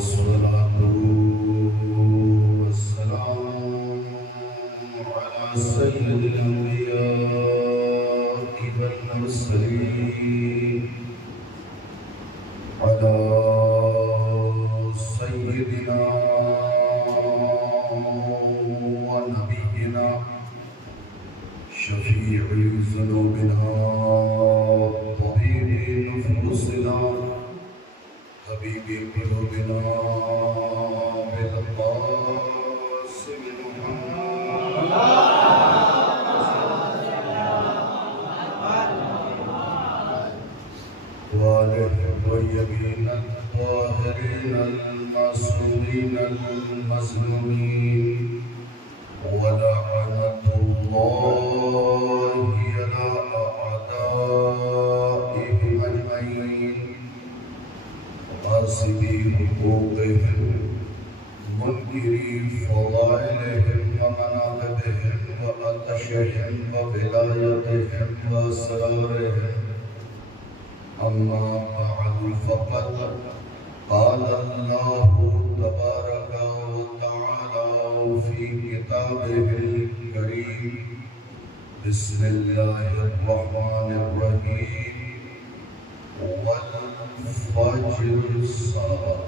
والصلاة والسلام على سيد الأنبياء والمرسلين على سيدنا ونبينا شفيع ذنوبنا طبيب نفوسنا حبيب قلوبنا بالقاسم محمد وآله الطيبين الطاهرين المعصومين المظلومين ولعنة الله على أعدائهم أجمعين قاصدي حقوقهم منكري فضائلهم ومناقبهم وعطشهم وولايتهم وأسرارهم. أما بعد فقد قال الله تبارك وتعالى في كتابه الكريم بسم الله الرحمن الرحيم والفجر الصادق.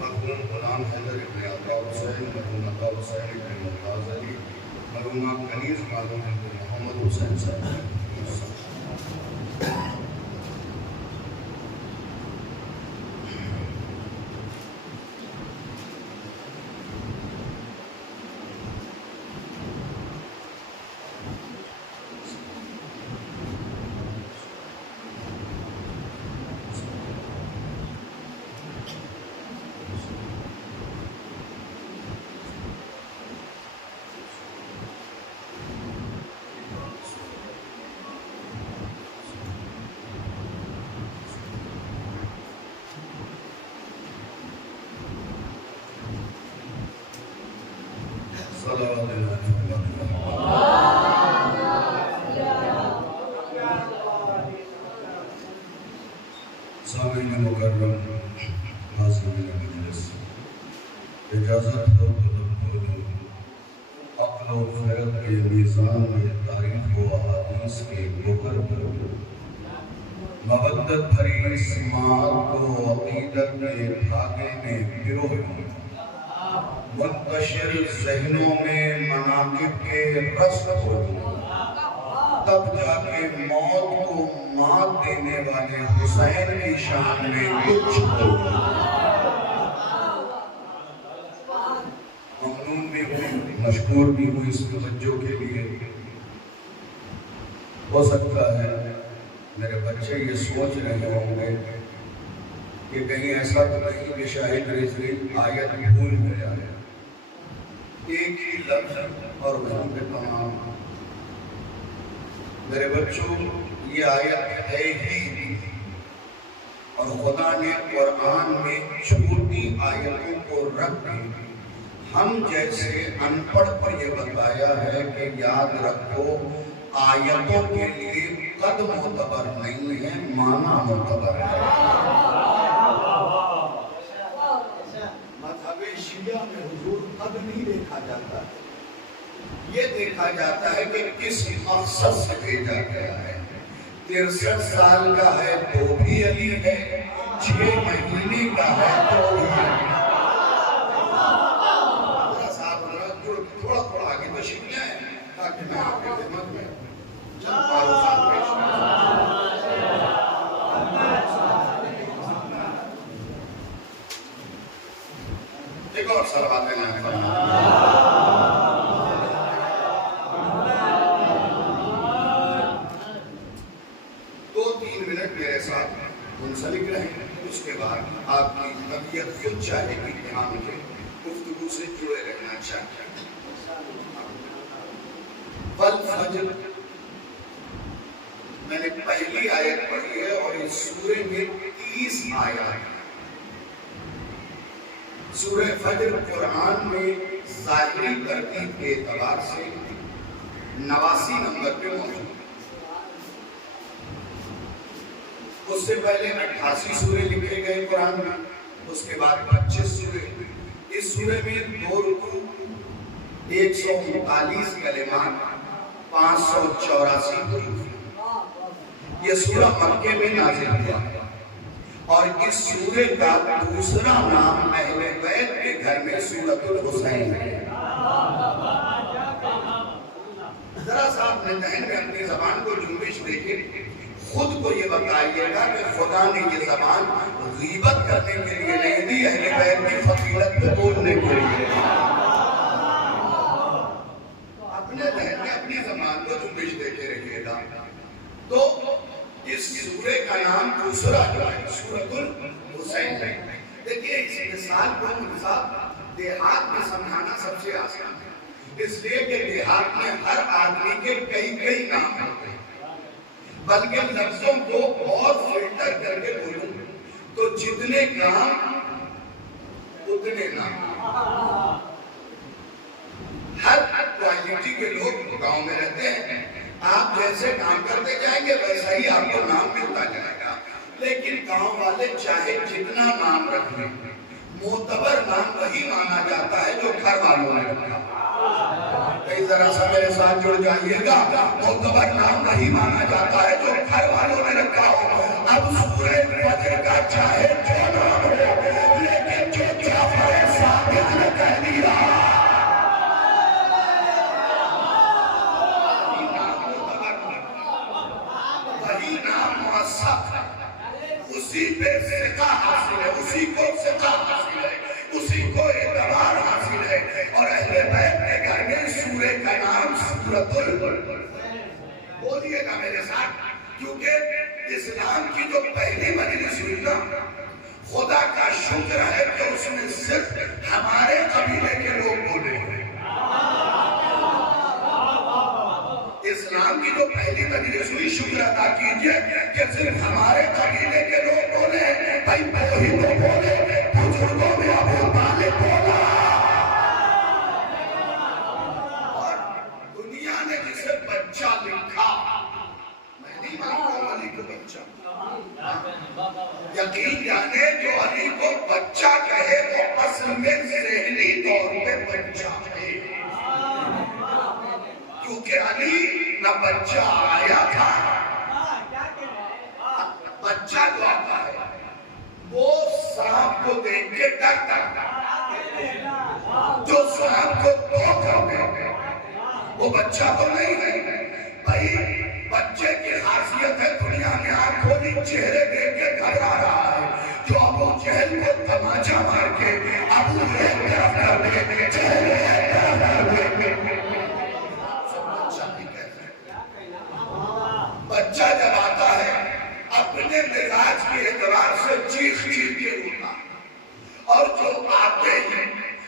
مرحوم غلام حیدر ابن عطا حسین، مرحوم عطا حسین ابن ممتاز علی، مرحومہ کنیز معلوم ابن محمد حسین صاحب. سامعین مکرم، ناظرین مجلس، اجازت ہو تو عقل و خیرت کے میزان میں تاریخ و احادیث کے گوہر پر مودت بھری سماعت کو عقیدت کے دھاگے میں پرو منتشر ذہنوں میں مناقب کے رسم ہو، تب جا کے موت کو مات دینے والے حسین کی شان میں کچھ ہو. ممنون بھی ہوں، مشکور بھی ہوں اس توجہ کے لیے. ہو سکتا ہے میرے بچے یہ سوچ رہے ہوں گے کہ کہیں ایسا تو نہیں کہ شاہد رضوی آیت بھول گیا ہے. ایک ہی لفظ اور وہاں پہ تمام. میرے بچوں، یہ آیت ہے ہی اور خدا نے قرآن میں چھوٹی آیتوں کو رکھ دی. ہم جیسے ان پڑھ پر یہ بتایا ہے کہ یاد رکھو آیتوں کے لیے قد معتبر نہیں ہے، معنی معتبر ہے. مذہب شیعہ میں حضور قد نہیں دیکھا جاتا ہے، یہ دیکھا جاتا ہے کہ کس مقصد سے بھیجا گیا ہے. 63 سال کا ہے تو بھی علی ہے، 6 مہینے کا ہے تو بھی علی. تھوڑا تھوڑا آگے تشریف لائیں تاکہ میں آپ کی خدمت میں چند تعارفات پیش کروں. ایک اور صلوات ہے میرے ساتھ منسلک رہیں. اس کے بعد آپ کی طبیعت خود چاہے گی کہ ہم کے گفتگو سے جڑے رہنا چاہیے. والفجر میں نے پہلی آیت پڑھی ہے اور اس سورے میں 30 آیات ہیں. سورہ فجر قرآن میں ظاہری ترتیب کے اعتبار سے 89 نمبر پہ موجود ہے۔ اس سے پہلے 88 سورے لکھے گئے قرآن میں، اس کے بعد 25 سورے۔ اس سورے میں 2 رکوع، 139 کلمات، 584 حروف۔ یہ سورہ مکے میں نازل ہوا اور اس سورے کا دوسرا نام اہل بیت کے گھر میں سورۃ الحسین ہے۔ ذرا سا اپنے ذہن میں اپنی زبان کو جنبش دے کے خود کو یہ بتائیے گا کہ خدا نے یہ زبان غیبت کرنے کے لیے نہیں دی، اہل بیت کی فضیلت پہ بولنے کے لیے۔ اپنے ذہن میں اپنی زبان کو جنبش دے کے رکھیے گا۔ تو اس سورے کا نام دوسرا جو ہے سورۃ الحسین ہے۔ دیکھیے اس مثال کو دیہات میں سمجھانا سب سے آسان ہے، اس لیے کہ دیہات میں ہر آدمی کے کئی نام ہوتے ہیں، بلکہ لفظوں کو اور فلٹر کر کے بولوں تو جتنے کام اتنے نام۔ ہر کوالٹی کے لوگ گاؤں میں رہتے ہیں، آپ جیسے کام کرتے جائیں گے ویسا ہی آپ کو نام ملتا جائے گا، لیکن گاؤں والے چاہے جتنا نام رکھیں، معتبر نام وہی مانا جاتا ہے جو گھر والوں نے رکھا۔ کئی ذرا سا میرے ساتھ جڑ جائیے گا، معتبر نام وہی مانا جاتا ہے جو گھر والوں نے رکھا ہو۔ اب سورہ فجر کا چاہے جو نام ہو، لیکن جو جعفر ثابت نے کہہ دیا اسی پہ ثقہ حاصل ہے، اسی کو ثقہ حاصل ہے، اسی کو اعتبار حاصل ہے۔ اور اہل بیت کے گھر میں سورے کا نام سورۃ بولیے گا میرے ساتھ، کیونکہ اسلام کی جو پہلی مجلس ہوئی نا، خدا کا شکر ہے کہ اس میں صرف ہمارے قبیلے کے لوگ بولے ہوئے۔ اسلام کی جو پہلی مجلس ہوئی، شکر ادا کیجئے کہ صرف ہمارے قبیلے کے لوگ بولے ہیں۔ بھائی وہی تو بولے، بزرگوں میں ابو طالب بولا، اور دنیا نے جسے بچہ لکھا، میں نہیں مانتا ہوں علی کو بچہ، یقین جانے جو علی کو بچہ کہے وہ اصل میں ذہنی طور پہ بچہ ہے، کیونکہ علی نہ بچہ آیا تھا، بچہ جو آتا ہے وہ سانپ کو دیکھ کے ڈرتا ہے، جو سانپ کو توڑ دے وہ بچہ تو نہیں ہے۔ بھائی بچے کی خاصیت ہے دنیا میں آنکھ کھولی چہرے دیکھ کے گھبرا رہا ہے، جو ابو جہل کو تماچا مار کے ابو ایک طرف کر دے، جہل ایک طرف کر دے، بچہ جب آتا ہے اپنے مزاج کے اعتبار سے چیخ کے اٹھتا، اور جو آتے ہیں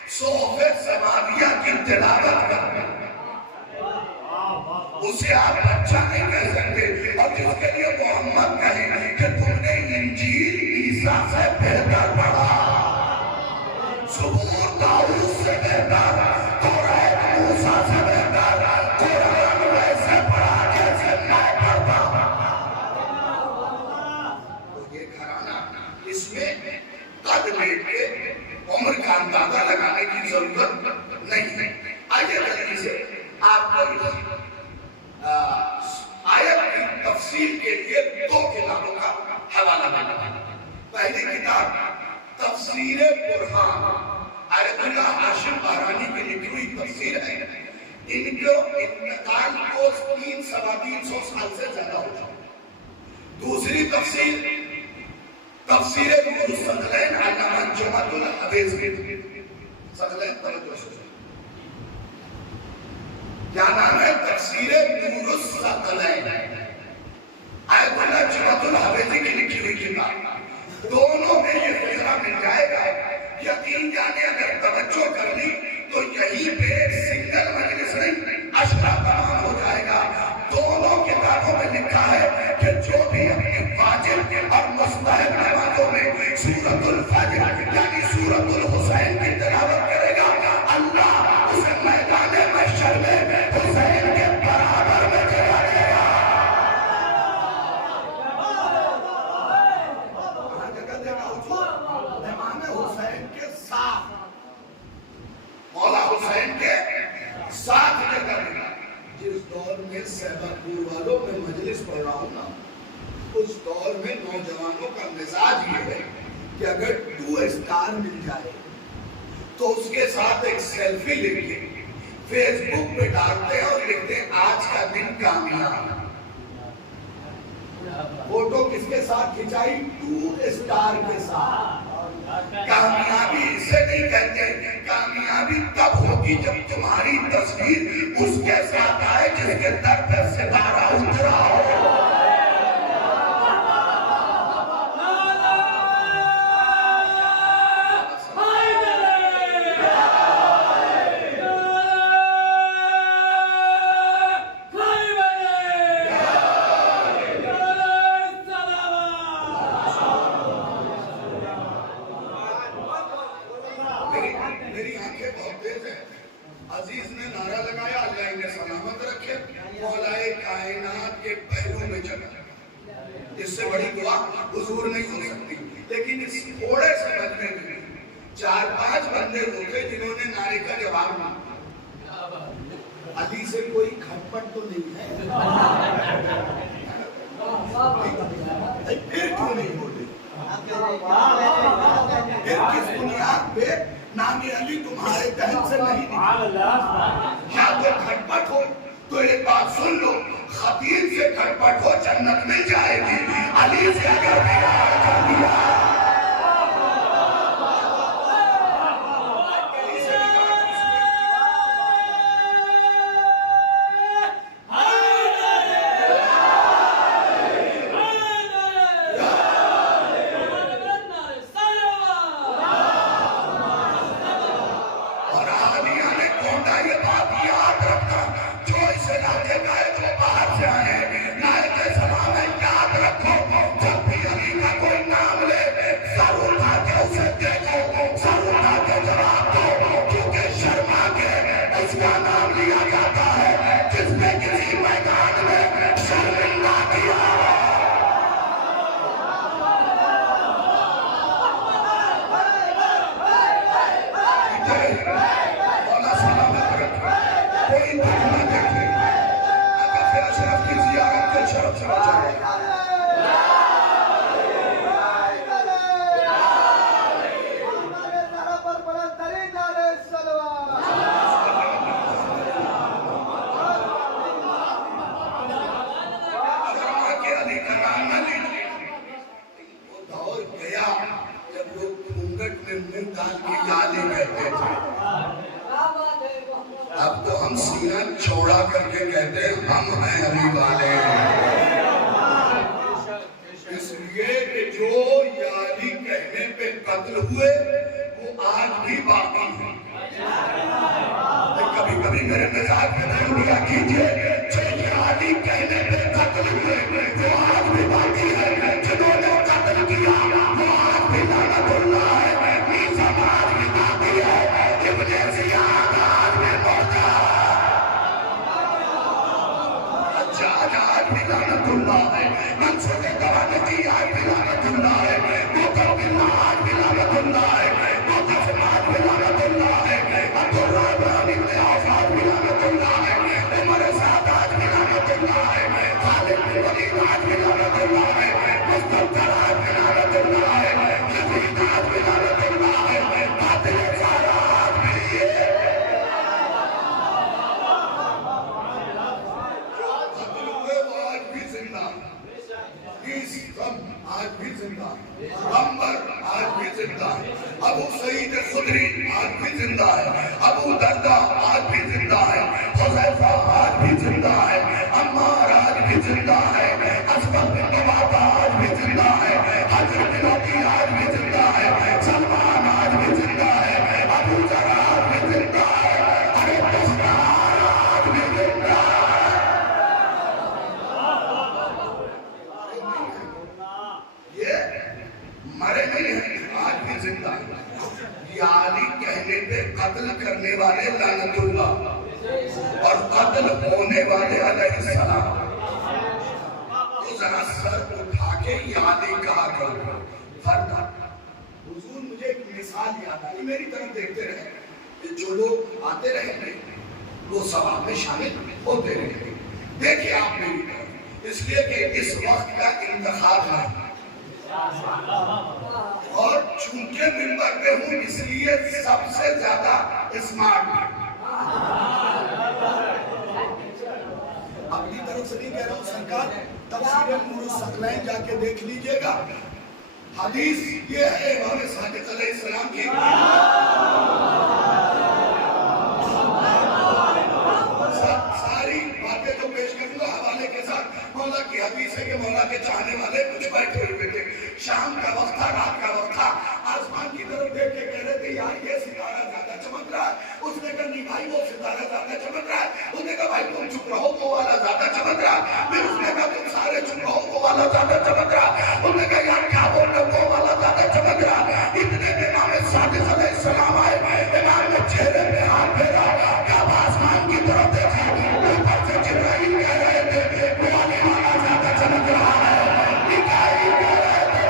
صحف سماویہ کی تلاوت کرتے ہیں، اسے آپ بچہ نہیں کہہ سکتے، اور جس کے لیے محمد کہیں کہ تم نے انجیل عیسیٰ سے بہتر پڑھا، زبور داؤد سے بہتر، تورات موسیٰ سے بہتر، قرآن ویسے پڑھا جیسے میں پڑھتا ہوں۔ تو یہ گھرانہ، اس میں قد لیٹ کے عمر کا اندازہ لگانے کی ضرورت نہیں ہے۔ آئیے جلدی سے آپ کو آیت کی تفسیر کے لیے 2 کتابوں کا حوالہ دینا۔ پہلی کتاب تفسیر برہان، آیت اللہ ہاشم بہرانی کی لکھی ہوئی تفسیر ہے، ان کو انتقال کو 300-350 سال سے زیادہ ہو چکا۔ دوسری تفسیر تفسیر نور الثقلین، علامہ جمعۃ الحویزی، ثقلین توجہ سے کیا نام ہے؟ تفسیر نور الثقلین، آیت اللہ جمعۃ الحویزی کی لکھی ہوئی کتاب۔ دونوں میں یہ فکرہ مل جائے گا، یقین جانے اگر توجہ کر لی تو یہیں پہ سنگل مجلس نہیں، اشرا تمام ہو جائے گا۔ دونوں کتابوں میں لکھا ہے کہ جو بھی اپنی واجب اور مستحب نمازوں میں سورۃ الفجر یعنی سورۃ الحسین مسلمانوں کا مزاج یہ ہے کہ اگر 2 اسٹار مل جائے تو اس کے ساتھ ایک سیلفی لے کے فیس بک پہ ڈالتے ہیں اور لکھتے ہیں آج کا دن کامیاب. فوٹو کس کے ساتھ کھنچائی؟ 2 اسٹار کے ساتھ. کامیابی اسے نہیں کہتے. کامیابی تب ہوگی جب تمہاری تصویر اس کے ساتھ آئے جس کے در پہ ستارہ اترا ہو. میری آنکھیں بہت تیز ہیں. عزیز نے نعرہ لگایا اللہ انہیں سلامت رکھے. مولائے کائنات کے پیروں میں جگہ. اس سے بڑی دعا حضور نہیں ہو سکتی. لیکن اس تھوڑے سے بدلے میں 4-5 بندے ہوتے جنہوں نے نعرے کا جواب نہ. علی سے کوئی کھٹپٹ تو نہیں ہے؟ پھر کیوں نہیں بولے؟ پھر کس بنیاد پہ نام علی تمہارے دہن سے نہیں نکلا؟ یا تو کھٹپٹ ہو تو ایک بات سن لو, خطیب سے کھٹپٹ ہو جنت مل جائے گی. علی سے اگر پیار کر دیا اب تو ہم سینہ چھوڑا کر کے کہتے ہیں ہم ہیں علی والے. اس لیے کہ جو یاری کہنے پہ قتل ہوئے وہ آج بھی باقی ہیں. کبھی کبھی میرے مزاج میں نہیں دیا کیجئے جو یاری کہنے پہ قتل ہوئے وہ آج بھی باقی ہے. جنہوں نے قتل کیا وہ آج بھی لعنت اللہ ہے. میزا آج بھی باقی ہے. ابن زیاد آج بھی موجود آج بھی لعنت اللہ ہے. منصور قرآنی آج بھی لعنت اللہ ہے. موقف اللہ آج بھی لعنت اللہ ہے. موقف آج بھی لعنت اللہ ہے. عبدالرحمن ابن عوف آج بھی لعنت اللہ ہے. عمر سعد آج بھی لعنت اللہ ہے. خالد بن ولید آج بھی لعنت اللہ ہے. مستقبل آج بھی لعنت اللہ ہے. یزید آج بھی لعنت اللہ ہے. قاتل زہرا آج بھی آج بھی زندہ ہے. عمر آج بھی زندہ ہے. ابو سعید خدری آج بھی زندہ ہے. ابو دردہ آج بھی زندہ ہے. حذیفہ آج بھی زندہ ہے. عمار آج بھی زندہ ہے. اسبغ بن قبابہ آج بھی زندہ ہے. حضرت نوکی آج بھی زندہ ہے. سلمان آج بھی زندہ ہے. ابو ذر آج بھی زندہ ہے. ارے دستار آج بھی زندہ ہے. مرے نہیں ہیں آج بھی زندہ ہے. یعنی کہنے پہ قتل کرنے والے لعنت اللہ اور قتل ہونے والے علیہ السلام. تو ذرا سر اٹھا کے یعنی کہا کرو. فرق حضور مجھے ایک مثال یاد آئی. میری طرف دیکھتے رہے کہ جو لوگ آتے رہے وہ ثواب میں شامل ہوتے رہے. دیکھیں آپ میری طرف, اس لیے کہ اس وقت کا انتخاب ہے. اور چونکہ ممبر پہ ہوں اس لیے سب سے زیادہ اسمارٹ ہوں۔ اپنی طرف سے نہیں کہہ رہا ہوں، سرکار تفسیر نور الثقلین جا کے دیکھ لیجئے گا، حدیث یہ ہے امام صادق علیہ السلام کی، ساری باتیں جو پیش کروں گا حوالے کے ساتھ۔ مولا کی حدیث ہے کہ مولا کے چاہنے والے کچھ بیٹھے ہوئے تھے، شام کا وقت تھا، رات کا وقت تھا، آسمان کی طرف دیکھ کے کہہ رہے تھے یار یہ ستارہ زیادہ چمک رہا ہے۔ اس نے کہا نہیں بھائی وہ ستارہ زیادہ چمک رہا ہے۔ اس نے کہا بھائی تم چپ رہو وہ والا زیادہ چمک رہا ہے۔ پھر اس نے کہا تم سارے چپ رہو وہ والا زیادہ چمک رہا ہے۔ اس نے کہا یار کیا بول رہے وہ والا زیادہ چمک رہا ہے۔ اتنے میں امام صادق علیہ السلام آئے، امام نے چہرے پہ ہاتھ پھیرا، کہا آسمان کی طرف دیکھا، اوپر سے جبرائیل کہہ رہے تھے وہ والا زیادہ چمک رہا ہے۔ میکائیل کہہ رہے تھے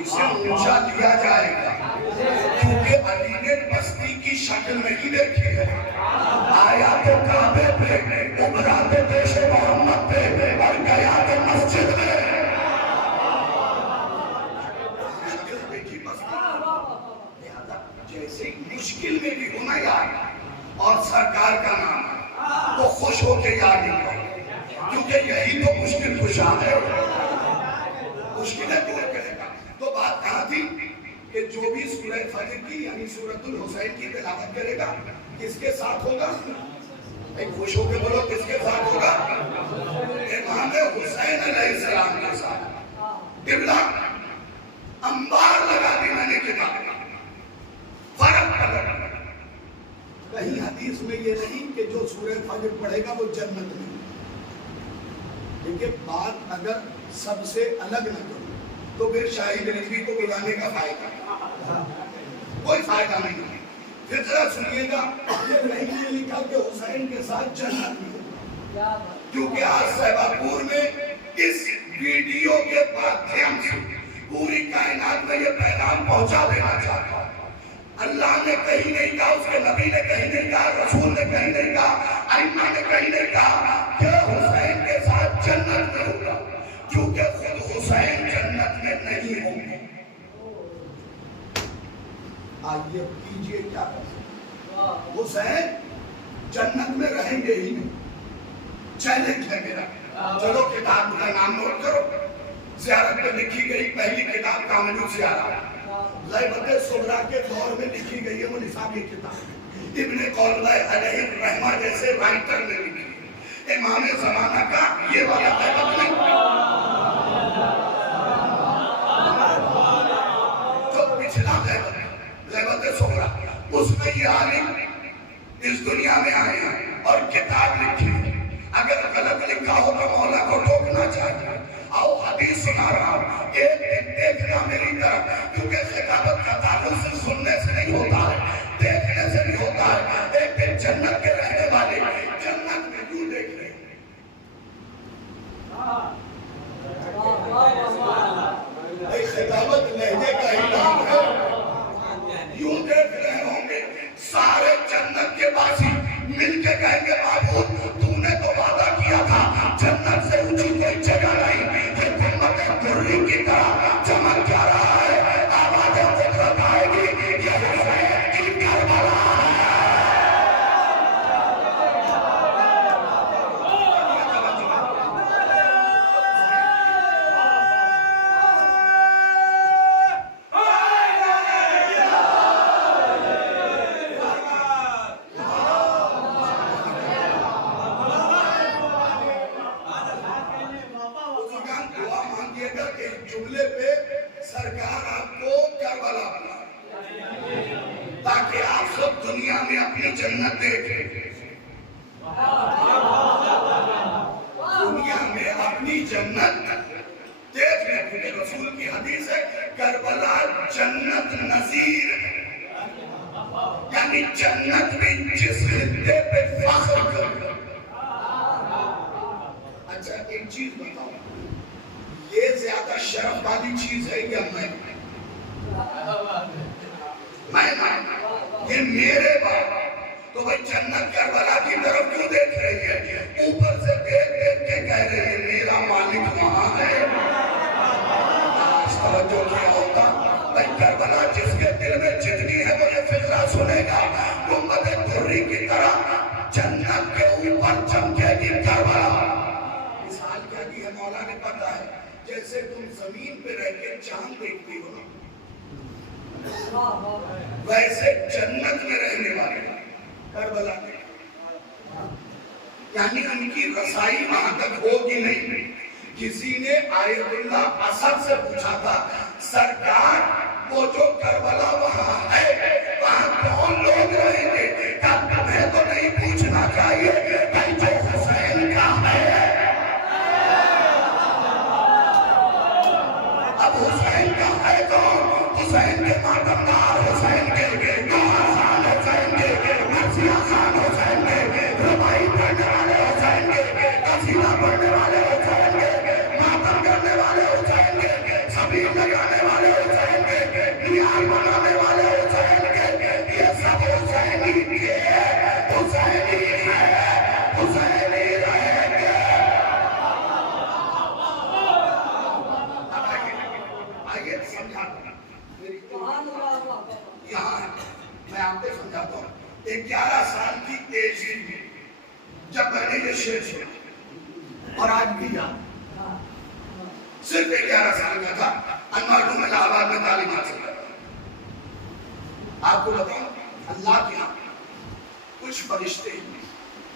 اسے اونچا لیا جائے گا کیونکہ علی نے بستی کی شکل نہیں دیکھی ہے، آیا تو کعبے پہ، ابھرا تو پیش محمد پہ، اور گیا تو مسجد میں۔ شکل دیکھی بستی، لہذا جیسے مشکل میں بھی ہونا یاد اور سرکار کا نام تو خوش ہو کے یاد ہی کرو، کیونکہ یہی تو مشکل کشا ہے، مشکلیں دور کرے گا۔ تو بات کہاں تھی کہ جو بھی سورہ فجر کی یعنی سورۃ الحسین کی تلاوت کرے گا کس کے ساتھ ہوگا؟ ایک خوش ہو کے بولو کس کے ساتھ ہوگا؟ امام حسین علیہ السلام کے ساتھ۔ قبلہ انبار لگا دی میں نے کتاب، فرق پڑا۔ کہیں حدیث میں یہ نہیں کہ جو سورہ فجر پڑھے گا وہ جنت میں، لیکن بات اگر سب سے الگ نہ کرو تو پھر شاہی رضوی کو بلانے کا فائدہ کوئی فائدہ نہیں۔ پھر ذرا سنیے گا، یہ نہیں لکھا کہ حسین کے ساتھ جنت میں، کیونکہ آج صحباپور میں اس ویڈیو کے مادھیم سے پوری کائنات میں یہ پیغام پہنچا دینا چاہتا ہوں۔ اللہ نے کہیں نہیں کہا، اس کے نبی نے کہیں نہیں کہا، رسول نے کہیں نہیں کہا، ائمہ نے کہیں نہیں کہا کہ حسین کے ساتھ جنت میں ہوگا، کیونکہ خود حسین جنت میں نہیں ہوں گے۔ آئیے کیجئے کیا کر سکتے، حسین جنت میں رہیں گے ہی نہیں، چیلنج ہے میرا۔ چلو کتاب کا نام نوٹ کرو، زیارت میں لکھی گئی پہلی کتاب کامل زیارت، غیبت صغریٰ کے دور میں لکھی گئی ہے، وہ نصابی کتاب ابن قولہ علیہ الرحمہ جیسے رائٹر نے لکھی، امام زمانہ کا یہ والا غیبت نہیں، جو پچھلا غیبت صغریٰ، اس میں یہ عالم اس دنیا میں آئے ہیں اور کتاب لکھی، اگر غلط لکھا ہو تو مولا کو ٹوکنا چاہیے۔ آؤ حدیث سنا رہا ہوں، ایک دن دیکھنا میری طرف، کیونکہ خطابت کا تعلق سے سننے سے نہیں ہوتا ہے، دیکھنے سے نہیں ہوتا ہے۔ ایک دن جنت کے رہنے والے جنت میں یوں دیکھ رہے ہیں، خطابت لہجے کا ہی نام ہے، یوں دیکھ رہے ہوں گے، سارے جنت کے باسی مل کے کہیں گے معبود تو نے تو وعدہ کیا تھا جنت سے اونچی کوئی جگہ نہیں، یہ گنبد دری کی طرح چمک جا رہا ہے، آواز قدرت آئے گی، یہ حسین کی کربلا ہے۔ جملے پہ سرکار آپ کو کربلا بنا تاکہ آپ سب دنیا میں اپنی جنت دیکھیں، دنیا میں اپنی جنت کربلا جنت نظیر ہے، یعنی جنت میں جس خطے پہ فخر کرے۔ اچھا ایک چیز بتاؤ، یہ زیادہ شرف والی چیز ہے یا میں یہ میرے باپ تو بھائی جنت کربلا کی طرف کیوں دیکھ رہی ہے؟ اوپر سے دیکھ دیکھ کے کہہ رہے ہیں میرا مالک وہاں ہے۔ توجہ کیا ہوتا بھائی کربلا جس کے دل میں جتنی ہے وہ یہ فکرہ سنے گا، گنبد دھری کی طرح جنت کے اوپر چمکے گی کربلا۔ مثال کیا دی ہے مولا نے پتا ہے، جیسے تم زمین پہ رہ کے چاند دیکھتی ہو نا، ویسے جنت میں رہنے والے کربلا میں، یعنی ان کی رسائی وہاں تک ہوگی نہیں۔ کسی نے آیت اللہ اسد سے پوچھا تھا سرکار وہ جو کربلا وہاں ہے وہاں کون لوگ رہیں گے؟ کیا تمہیں تو نہیں پوچھنا چاہیے کہ جو حسین کا ہے؟ اب حسین کا ہے کون؟ حسین کے ماتمدار، حسین کے گوہر خان، حسین کے مرثیہ خان، حسین کے ربائی پڑھنے والے، حسین کے قصیدہ پڑھنے والے، حسین کے ماتم کرنے والے، حسین کے سبیل لگانے والے، حسین کے دیار بنانے والے، حسین کے یہ سب حسینی کے حسینی ہے، حسینی رہیں گے۔ آئیے سمجھاتا ہوں، یہاں میں آپ کو سمجھاتا ہوں۔ 11 سال کی ایج میں جب میں نے یہ شعر سنا، اور آج بھی یاد، صرف 11 سال کا تھا، انمارڈو الہ آباد میں تعلیم حاصل کرتا ہوں۔ آپ کو بتاؤں اللہ کے یہاں کچھ فرشتے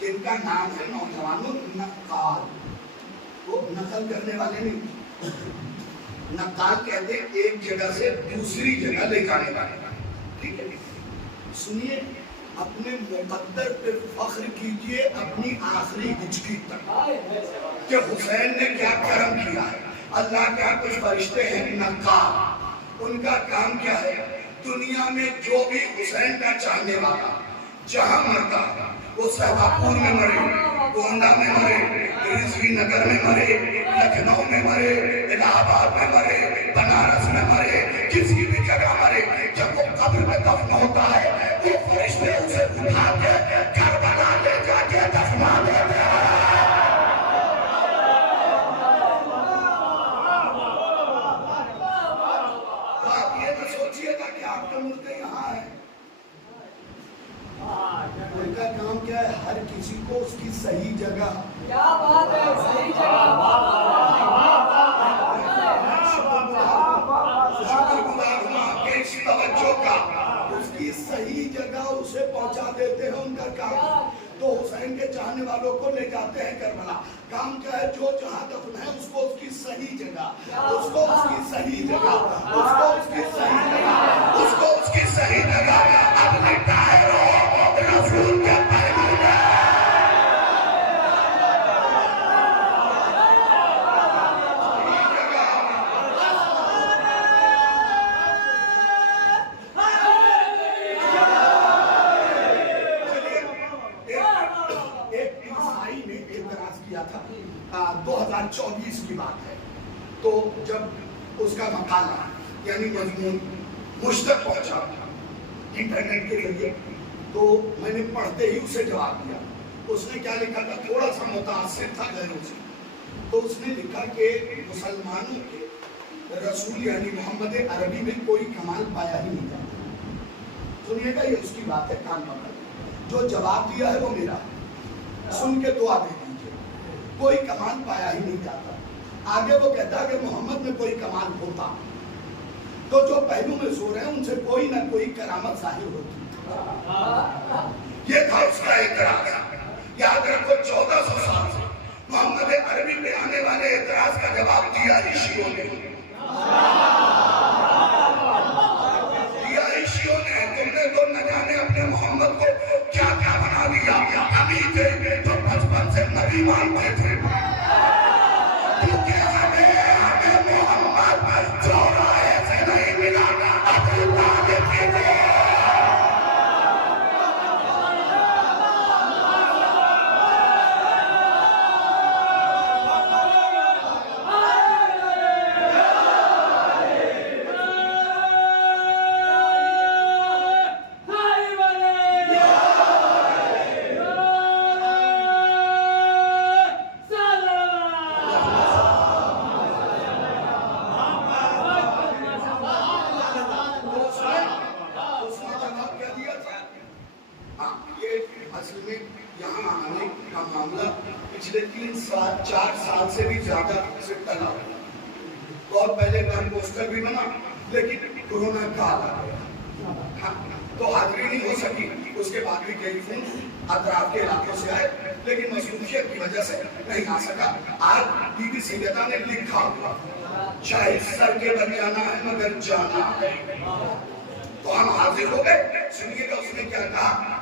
جن کا نام ہے نوجوانوں نقال، وہ نقل کرنے والے نہیں، نقال کہتے ہیں ایک جگہ سے دوسری جگہ لے جانے والے۔ ٹھیک ہے، سنیے، اپنے مقدر پہ فخر کیجئے اپنی آخری ہچکی تک کہ حسین نے کیا کرم کیا ہے۔ اللہ کیا کچھ فرشتے ہیں نقال، ان کا کام کیا ہے؟ دنیا میں جو بھی حسین کا چاہنے والا جہاں مرتا وہ سہواپور میں مرے، گونڈا میں مرے، رضوی نگر میں مرے، لکھنؤ میں مرے، الہ آباد میں مرے، بنارس میں مرے، کسی بھی جگہ مرے، جب وہ قبر میں دفن ہوتا ہے وہ فرشتے اسے اٹھا کے کربلا لے جا کے دفنا دیتے ہیں۔ تو آپ یہ تو سوچئے گا کہ آپ کا ملک یہاں ہے، ان کا کام کیا ہے؟ ہر کسی کو اس کی صحیح جگہ، کیا بات ہے، صحیح جگہ، شکر گزار ہوں آپ کے اس توجہ کا، اس کی صحیح جگہ اسے پہنچا دیتے ہیں، ان کا کام۔ تو حسین کے چاہنے والوں کو لے جاتے ہیں کربلا، کام کیا ہے؟ جو جہاں دفن ہے اس کو اس کی صحیح جگہ، اس کو اس کی صحیح جگہ، اس کو اس کی صحیح جگہ، اس کو اس کی صحیح جگہ۔ اب ریٹائر ہو رسول کے پہلو میں، ایک عیسائی نے اعتراض کیا تھا، 2024 کی بات ہے، تو جب اس کا مقالہ یعنی مضمون مجھ تک پہنچا انٹرنیٹ کے ذریعے، تو میں نے پڑھتے ہی اسے جواب دیا۔ اس نے کیا لکھا تھا؟ تھوڑا سا متاثر تھا غیروں سے، تو اس نے لکھا کہ مسلمانوں کے رسول یعنی محمد عربی میں کوئی کمال پایا ہی نہیں جاتا۔ سنیے گا، یہ اس کی بات ہے، کان پکڑ، جو جواب دیا ہے وہ میرا ہے، سن کے دعا دے دیجیے۔ کوئی کمال پایا ہی نہیں جاتا۔ آگے وہ کہتا ہے کہ محمد میں کوئی کمال ہوتا تو جو پہلو میں سو رہے ہیں ان سے کوئی نہ کوئی کرامت ظاہر ہوتی۔ یہ تھا اس کا اعتراض۔ یاد رکھو 1400 سال سے محمد عربی پہ آنے والے اعتراض کا جواب دیا ہی شیعوں نے، دیا ہی شیعوں نے۔ تم نے تو نہ جانے اپنے محمد کو کیا کیا بنا دیا، ہم ہی تھے جو بچپن سے نبی مانتے تھے، کیونکہ ہمیں محمد چوراہے سے نہیں اصل میں یہاں آنے کا معاملہ پچھلے 3-4 سال سے بھی زیادہ سے ٹلا ہوا. بہت پہلے بار پوسٹر بھی بنا لیکن کورونا کا آ گیا تو حاضری نہیں ہو سکی. اس کے بعد بھی کئی فون اطراف کے علاقوں سے آئے لیکن مصروفیت کی وجہ سے نہیں آ سکا. آج بی بی سی نیتا نے لکھا ہوا چاہے سر کے بن جانا ہے مگر جانا ہے. تو ہم حاضر ہو گئے. سنیے گا اس نے کیا کہا.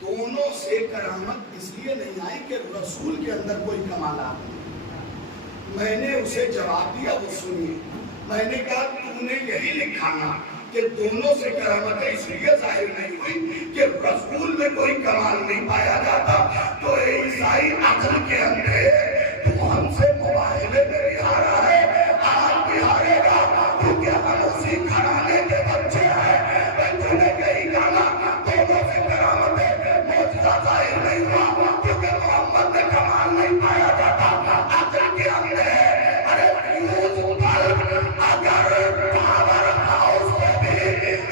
دونوں سے کرامت اس لیے نہیں آئی کہ رسول کے اندر کوئی کمالات نہیں. میں نے اسے جواب دیا, وہ سنیے. میں نے کہا تو نے یہی لکھا نا کہ دونوں سے کرامت اس لیے ظاہر نہیں ہوئی کہ رسول میں کوئی کمال نہیں پایا جاتا. تو اے عیسائی عقل کے اندھے, تو ہم سے مباہلے میں بھی ہارا ہے, آج بھی ہارے گا کیونکہ ہم اسی گھرانے کے بچے ہیں. تو نے یہی کہا دونوں سے کرامت معجزہ ظاہر نہیں ہوا کیونکہ محمد میں کمال نہیں پایا جاتا. عقل کے اندھے ارے فیوز پر اگر پاور ہاؤس میں بھی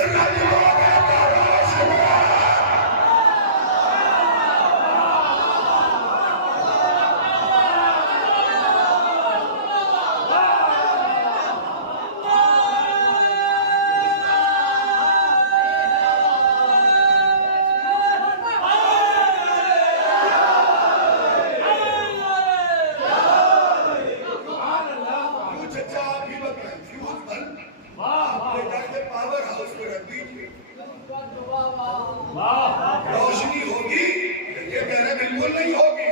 رج ہو گئے تو روشن ہے. روشنی ہوگی یہ کہنا بالکل نہیں ہوگی.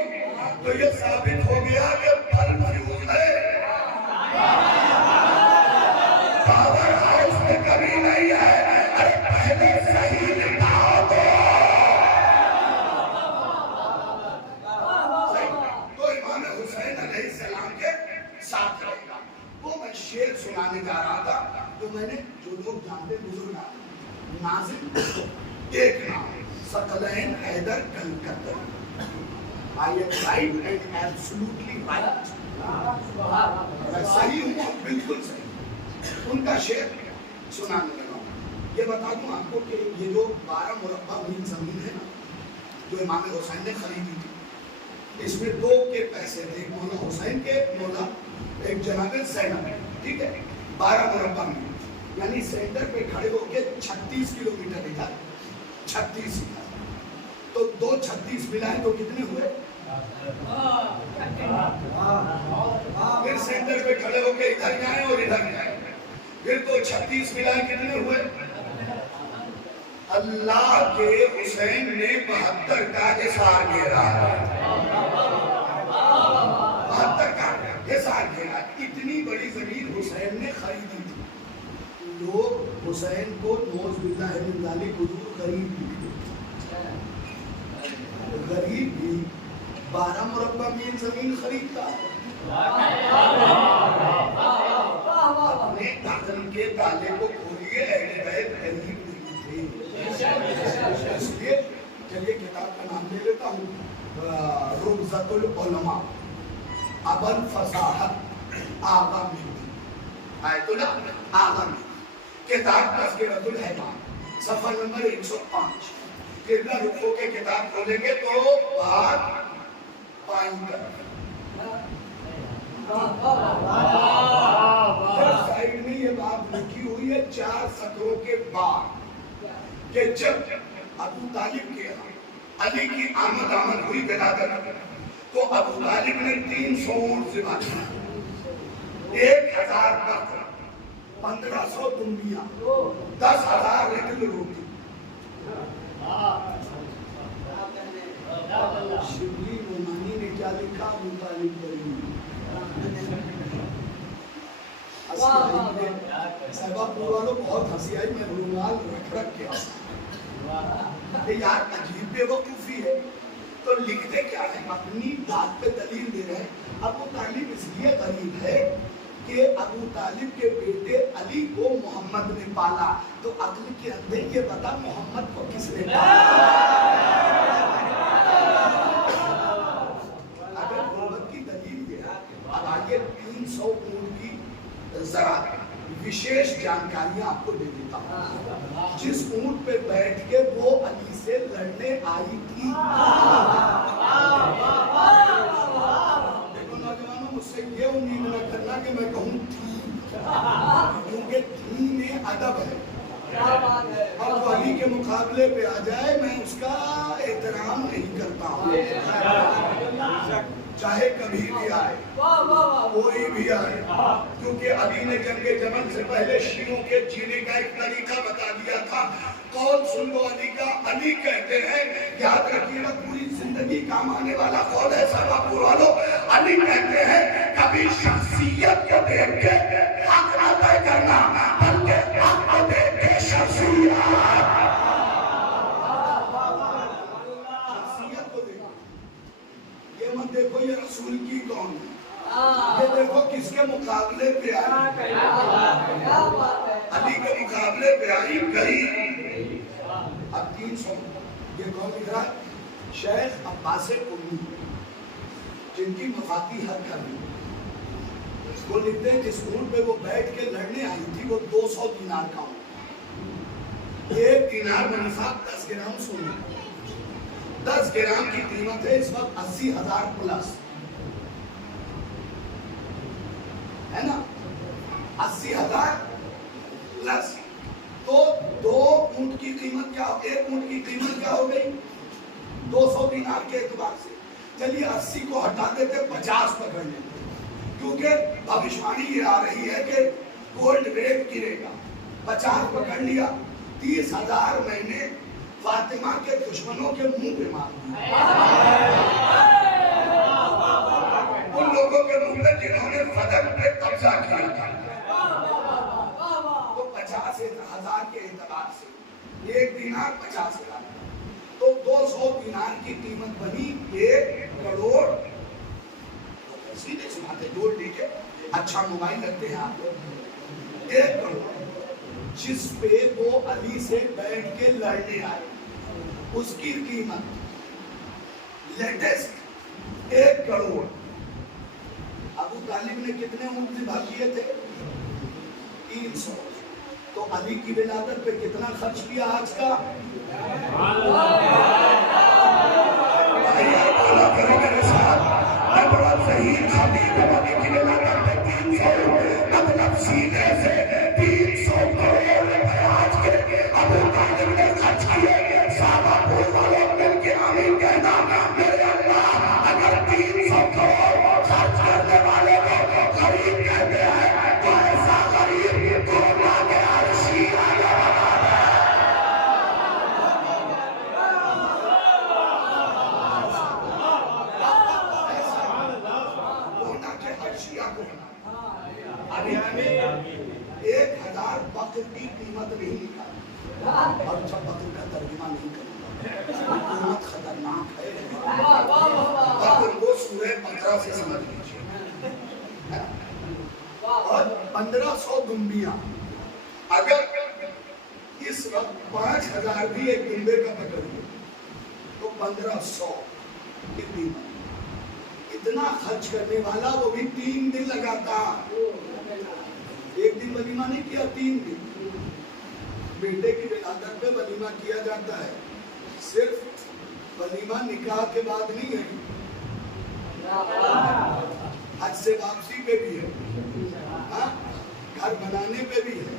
تو یہ ثابت ہو گیا کہ بلب فیوز ہے, پاور ہاؤس میں کبھی نہیں ہے. ارے پہلے صحیح لکھا تو امام حسین علیہ السلام کے ساتھ رہے گا. وہ میں شعر سنانے جا رہا تھا تو میں نے جو لوگ جانتے بزرگ ناظم دیکھنا ثقلین Haider Calcutta. I am right and absolutely right. میں صحیح ہوں, بالکل صحیح. ان کا شعر سنانے لگا. یہ بتا دوں آپ کو کہ یہ جو 12 مربع میل زمین ہے نا جو امام حسین نے خریدی تھی, اس میں 2 کے پیسے تھے, ایک مولا حسین کے, مولا ایک جناب زینب. ٹھیک ہے, 12 مربع میل یعنی سینٹر پہ کھڑے ہو کے 36 کلومیٹر ادھر 36 تو 2 36 ملائے تو کتنے ہوئے. پھر سینٹر پہ کھڑے ہو کے ادھر جائیں اور ادھر جائیں, پھر تو 36 ملائے کتنے ہوئے. اللہ کے حسین نے 72 کا حصار گھیرا, 72 کا حصار گھیرا. اتنی بڑی زمین حسین نے خریدی تھی. لوگ حسین کو نوز باللہ من ذالک حضور غریب بھی, غریب بھی 12 مربع میل زمین خریدتا. اپنے عقل کے تالے کو کھولیے, اہل بیت غریب نہیں تھے. اس لیے چلیے کتاب کا نام لے لیتا ہوں, رمزۃ العلماء ابو الفصاحت آغا مہدی. آیت اللہ آغا مہدی کتاب تذکرۃ الحیوان صفحہ نمبر 105. کتنا رکھو کے کتاب کھولیں گے تو بات پائیں گے. سائیڈ میں یہ بات لکھی ہوئی ہے 4 سطروں کے بعد کہ جب ابو طالب کے علی کی آمد ہوئی ولادت تو ابو طالب نے 300 اونٹ ذبح کیے, 1000 بکر, 1500 دمبیاں, 10,000 رطل روٹی. شبلی رومانی نے کیا لکھا, ابو طالب کریم صاحبہ پورا بہت ہنسی آئی. میں رومال رکھ کے یار عجیب بے وقوفی ہے. تو لکھتے کیا ہے, اپنی بات پہ دلیل دے رہے ہیں. ابو طالب اس لیے غریب ہے کہ ابو طالب کے بیٹے علی کو محمد نے پالا. تو عقل کے اندر یہ بتا محمد کو کس نے پالا. اگر محمد کی دلیل یہ ہے, اب آئیے 300 اونٹ کی ذرا وشیش جانکاریاں آپ کو دے دیتا ہوں. جس اونٹ پہ بیٹھ کے وہ علی سے لڑنے آئی تھی. دیکھو نوجوانوں، مجھ سے یہ امید نہ کرنا کہ میں کہوں تھی، کیونکہ تھی میں ادب ہے. اب وہ علی کے مقابلے پہ آ جائے میں اس کا احترام نہیں کرتا ہوں، چاہے کبھی بھی آئے، کوئی بھی آئے، کیونکہ علی نے جنگ جمل سے پہلے شیعوں کے جینے کا ایک طریقہ بتا دیا تھا. قول سن لو علی کا. علی کہتے ہیں، یاد رکھیے گا پوری زندگی کام آنے والا قول ہے صحابہ پور والوں. علی کہتے ہیں کبھی شخصیت کو دیکھ کے حق نہ طے کرنا، بلکہ حق کو دیکھ کے شخصیت کو دیکھو. یہ مت دیکھو یہ رسول کی کون ہے، یہ دیکھو کس کے مقابلے پہ آئی. علی کے مقابلے پہ آئی گئی. اب 300 یہ کون لکھ رہا ہے؟ شیخ عباس قمی، جن کی وفاتی حد کر لی. وہ لکھتے ہیں جس اونٹ پہ وہ بیٹھ کے لڑنے آئی تھی وہ 200 دینار کا اونٹ. 1 دینار بنفاق 10 گرام سونا. 10 گرام کی قیمت ہے اس وقت 80,000 پلس ہے نا، 80,000 پلس. تو 2 اونٹ کی قیمت کیا، 1 اونٹ کی قیمت کیا ہو گئی 200 دینار کے اعتبار سے. چلیے 80 کو ہٹا دیتے 50 پکڑ لیتے، کیونکہ بھوشوانی یہ آ رہی ہے کہ گولڈ ریٹ گرے گا. 50 پکڑ لیا. 30,000 میں نے فاطمہ کے دشمنوں کے منہ پہ مار دیا، ان لوگوں کے منہ پہ جنہوں نے فدق پہ قبضہ کیا تھا. تو 50,000 کے اعتبار سے 1 دینار 50,000، تو 200 دینار کی قیمت بنی 1 کروڑ. سیدھے سناتے جوڑ لیجیے، اچھا موبائل رکھتے ہیں آپ لوگ. 1 کروڑ جس پہ وہ علی سے بیٹھ کے لڑنے آئے، اس کی قیمت لیٹسٹ 1 کروڑ. ابو طالب نے کتنے اونٹ ذبح کیے تھے 300. تو علی کی ولادت پہ کتنا خرچ کیا آج کا؟ بولا کرو میرے ساتھ، میں بڑا صحیح خبیر ہوں. علی کی ولادت پہ 300، مطلب سیدھے سے 300 کروڑ روپے آج کے ابو طالب نے خرچ کیے. صحابہ پور والوں مل کے آمین کہنا، میرے اللہ اگر 300 کروڑ خرچ کرنے والے کو غریب کہتے ہیں تو ایسا غریب کو لا کے عرشی آیا ہونا کہ عرشیہ کو ہونا. ابھی 1,000 بکر کی قیمت نہیں نکالی. اور جب بکر کا ترجمہ نہیں کروں گا، قیمت خطرناک ہے. بکر کو سورہ بقرہ سے سمجھ لیجیے. اور 1500 دمبیاں. اگر اس وقت 5,000 بھی ایک دمبے کا پکڑیے تو 1500 کی قیمت. اتنا خرچ کرنے والا وہ بھی 3 دن لگاتا. 1 دن ولیمہ نہیں کیا، 3 دن. بیٹے کی ولادت پہ ولیمہ کیا جاتا ہے. صرف ولیمہ نکاح کے بعد نہیں ہے، حج سے واپسی پہ بھی ہے، گھر بنانے پہ بھی ہے.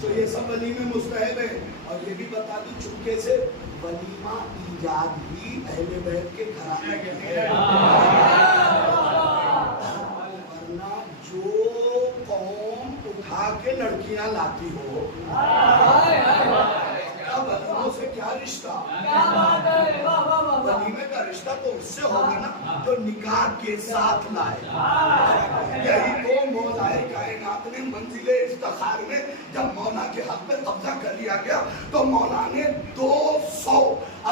تو یہ سب ولیمے مستحب ہے. اور یہ بھی بتا دوں چپکے سے، ولیمہ ایجاد بھی اہل بیت کے گھرانے کے ہے. ورنہ جو قوم اٹھا کے لڑکیاں لاتی ہو ولیموں سے کیا رشتہ؟ ولیمے کا رشتہ تو اس سے ہوگا نا جو نکاح کے ساتھ لائے. یہی تو مولا کائنات نے منزل افتخار میں جب مولا کے حق میں قبضہ کر لیا گیا تو مولا نے 200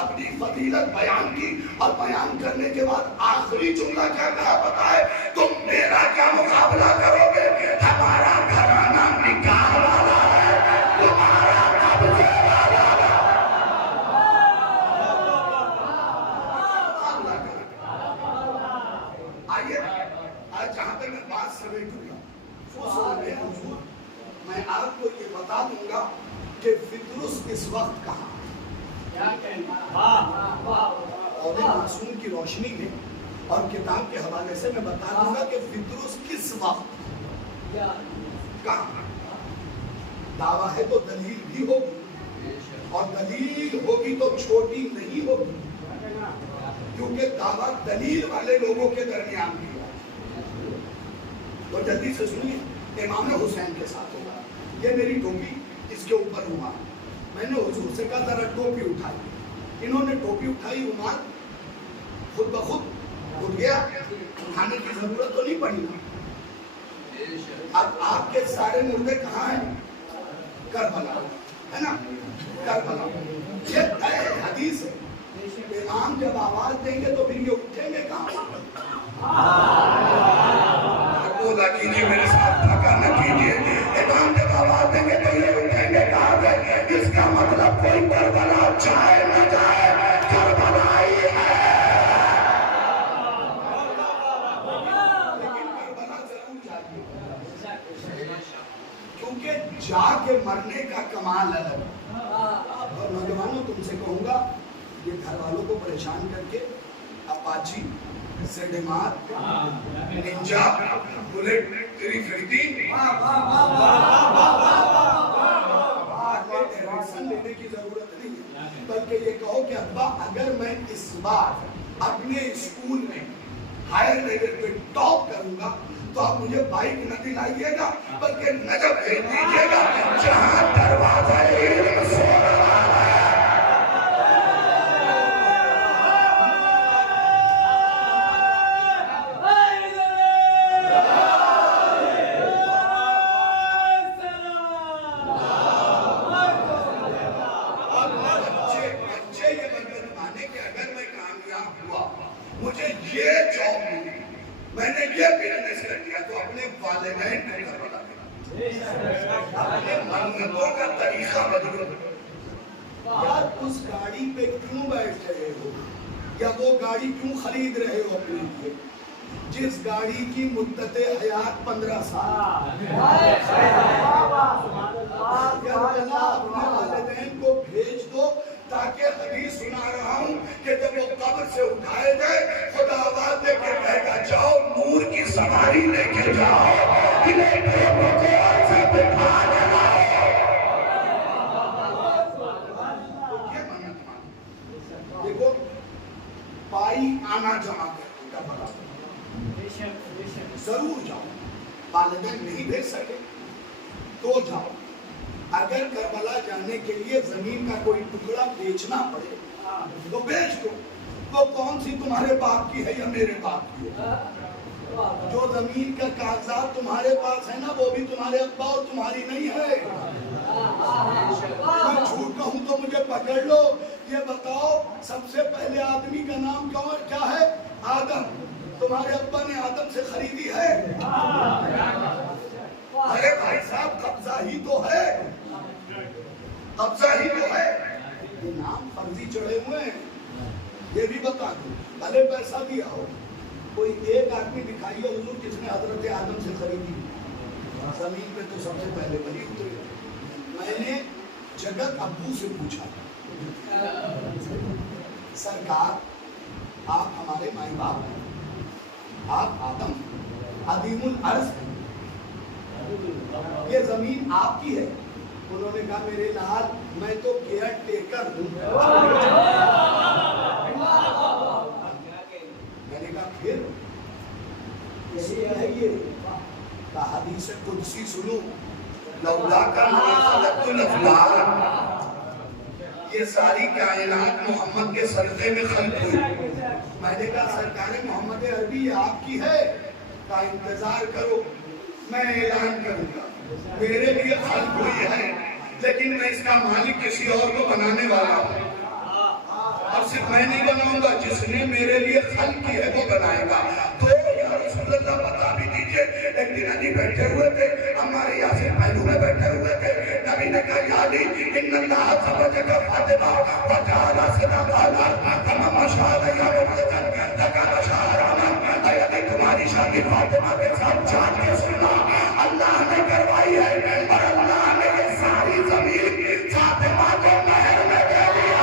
اپنی فضیلت بیان کی. اور بیان کرنے کے بعد آخری جملہ کیا کہا پتا ہے؟ تم میرا کیا مقابلہ کرو گے؟ ہمارا گھرانہ نکاح والا ہے، تمہارا قبضے والا ہے. آئیے آج جہاں پہ میں بات سمیٹ دوں میں آپ کو یہ بتا دوں گا کہ فطرس اس وقت کہاں. اور معصوم کی روشنی میں اور کتاب کے حوالے سے میں بتا دوں گا کہ فطرس کس وقت کہاں دعویٰ ہے تو دلیل بھی ہوگی، اور دلیل ہوگی تو چھوٹی نہیں ہوگی، کیونکہ دعویٰ دلیل والے لوگوں کے درمیان بھی ہے۔ تو جلدی سے سنیے، امام حسین کے ساتھ ہوگا، یہ میری ٹوپی اس کے اوپر ہوا، میں نے حضور سے کہا ذرا ٹوپی اٹھائی، انہوں نے ٹوپی اٹھائی، رومال خود بخود اٹھ گیا، اٹھانے کی ضرورت تو نہیں پڑی۔ اب آپ کے سارے مردے کہاں ہیں؟ کربلا ہے نا، کربلا، یہ طے حدیث ہے۔ امام جب آواز دیں گے تو پھر یہ اٹھیں گے کہاں؟ بولا کیجیے میرے ساتھ دھکا نہ کیجیے، امام جب آواز دیں گے تو یہ اٹھیں گے کہاں سے؟ اس کا مطلب کوئی کربلا جائے نہ جائے، کربلا ہی ہے۔ لیکن کربلا ضرور جائیے، کیونکہ جا کے مرنے کا کمال الگ۔ اور نوجوانوں تم سے کہوں گا، یہ گھر والوں کو پریشان کر کے اپاچی، سیڈمار، ننجا، بلیٹ 350 ڈائریکشن لینے کی ضرورت نہیں ہے، بلکہ یہ کہو کہ ابا اگر میں اس بار اپنے اسکول میں ہائر لیول پہ ٹاپ کروں گا تو آپ مجھے بائک نہ دلائیے گا بلکہ نجف بھیج دیجیے گا جہاں دروازہ علم سو رہا ہے۔ مجھے یہ جاب ملی، میں نے یہ بزنس کر دیا تو اپنے والدین کو کربلا دیا، اپنے منتوں کا طریقہ بدلو۔ یار اس گاڑی پہ کیوں بیٹھ رہے ہو، یا وہ گاڑی کیوں خرید رہے ہو اپنے لیے جس گاڑی کی مدت حیات 15 سال؟ یا اللہ اپنے والدین کو بھیج دو تاکہ حدیث سنا رہا ہوں کہ جب وہ قبر سے اٹھائے گئے خدا آواز دے کے کہے گا جاؤ نور کی سواری لے کے جاؤ، انہیں پریموں کو اور سے بٹھا دینا۔ یہ منت مانو، دیکھو پائی آنا جمع کرنے کا بڑا ضرور جاؤ، والدین نہیں بھیج سکے تو جاؤ، اگر کربلا جانے کے لیے زمین کا کوئی ٹکڑا بیچنا پڑے تو بیچ دو، وہ کون سی تمہارے باپ کی ہے یا میرے باپ کی ہے؟ جو زمین کا کاغذات تمہارے پاس ہے نا وہ بھی تمہارے ابا اور تمہاری نہیں ہے۔ میں جھوٹ کہوں تو مجھے پکڑ لو، یہ بتاؤ سب سے پہلے آدمی کا نام کیا ہے؟ آدم، تمہارے ابا نے آدم سے خریدی ہے؟ ارے بھائی صاحب قبضہ ہی تو ہے، قبضہ ہی تو ہے، یہ نام فرضی چڑھے ہوئے ہیں۔ یہ بھی بتا دوں بھلے پیسہ دیا ہو، کوئی ایک آدمی دکھائیے حضور جس نے حضرت آدم سے خریدی زمین پہ تو سب سے پہلے وہی اترے۔ میں نے جگت ابو سے پوچھا سرکار آپ ہمارے مائی باپ ہیں، آپ آدم عظیم العرض ہیں، یہ زمین آپ کی ہے؟ انہوں نے کہا میرے لال میں تو کیئر ٹیکر ہوں۔ میں نے کہا پھر اسی ہے یہ حدیث قدسی سنو، لولا کا خلقت الافلاک، یہ ساری کائنات محمد کے صدقے میں خلق ہوئی۔ میں نے کہا سرکار محمد عربی یہ آپ کی ہے؟ کا انتظار کرو میں اعلان کروں گا، میرے لیے خلق ہوئی ہے لیکن میں اس کا مالک کسی اور کو بنانے والا ہوں، اور صرف میں نہیں بناؤں گا، جس نے میرے لیے خلق کی ہے وہ بنائے گا۔ تو یا رسول اللہ بتا بھی دیجئے، ایک دن علی بیٹھے ہوئے تھے، ہمارے یاسر پہلو میں بیٹھے ہوئے تھے، نبی نے کہا یا علی ان اللہ زوجک فاطمہ وجعل صداقہ کما مشاء یا مبتن لکا مشاء اے علی تمہاری شادی فاطمہ کے ساتھ جان کے سنا اللہ نے کروائی ہے، اور اللہ نے یہ ساری زمین فاطمہ کو مہر میں دے دیا۔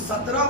17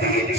3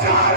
4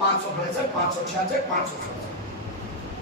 565, 566, 567।